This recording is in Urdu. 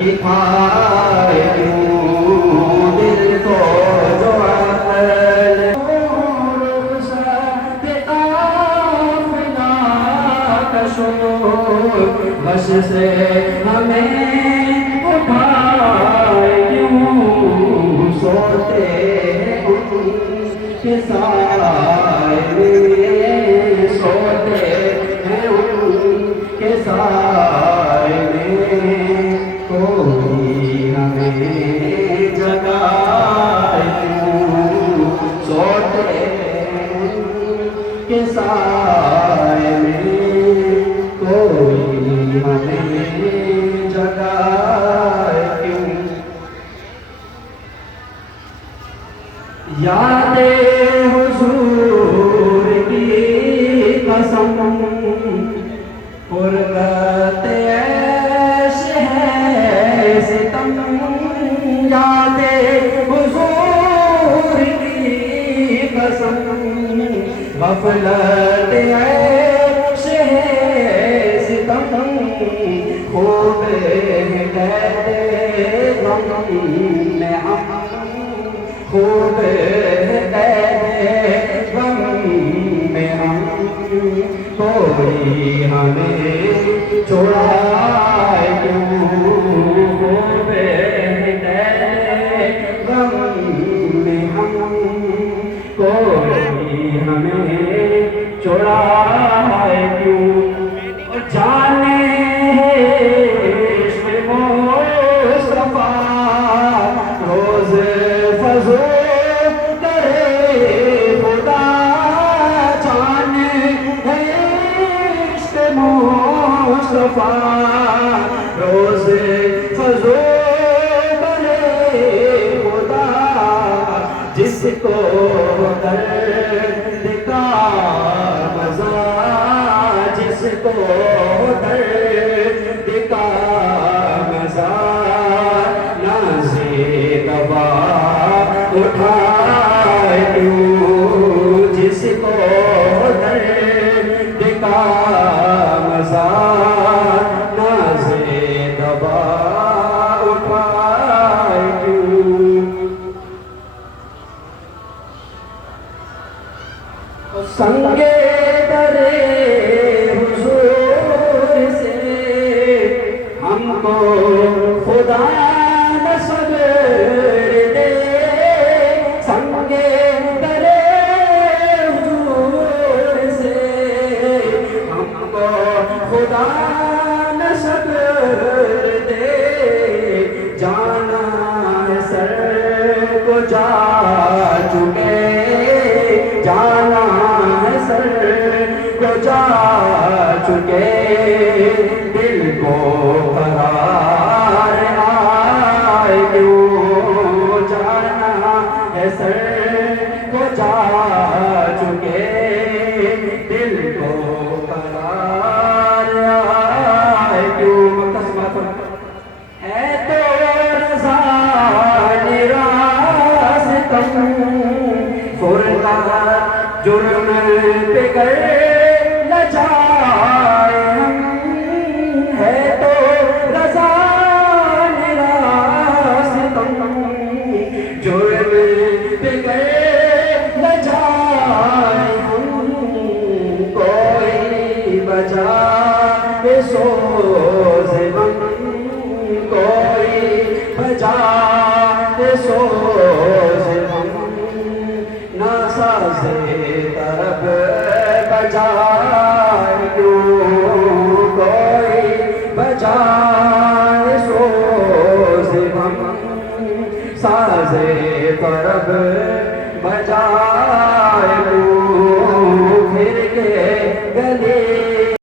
کھائے کیوں دل کو جو عقل رخصت قافلہ کشور بس سے ہمیں اٹھائے کیوں سوتے ان کے سائے میں سوتے ہیں ان کے سائے میں کوئی ہمیں جگائے کیوں سوتے ہیں ان کے سائے میں کوئی ہمیں جگائے کیوں یاد حضور کی قسم فرقت عیش ہے ستم یاد حضور کی قسم غفلت عیش ہے ستم خوب کہتے غم میں ہم خوب غم میں ہم کوئی ہمیں چھوڑائے کیوں خوب غم میں ہم کوئی ہمیں چھوڑائے کیوں جانے عشق مصطفیٰ روز فضو کرے خدا جانے عشق مصطفیٰ روز فضو کرے خدا جس کو درد کا مزہ جس کو درد کا مزہ نازے دوا اٹھائے کیوں جس کو درد کا مزہ نازے دوا اٹھائے کیوں سنگے درے حضور سے ہم کو خدا نصب دے سنگے درے حضور سے ہم کو خدا نصب دے جانا سر کو جا چکے جانا سر کو جا چکے دل کو قرار آئے کیوں جانا ہے سر کو جا چکے دل کو قرار آئے کیوں ہے تو رضا راستم فرقہ جرم پہ گر نہ جائے ہم ہے تو رضا راستم جرم پہ گر نہ جائے ہم کوئی بجا سوز غم کوئی بجا سوز غم نہ سازے طرب بجائے کیوں کوئی بجائے سوز غم سازے طرب بجائے کیوں پھر کے گلے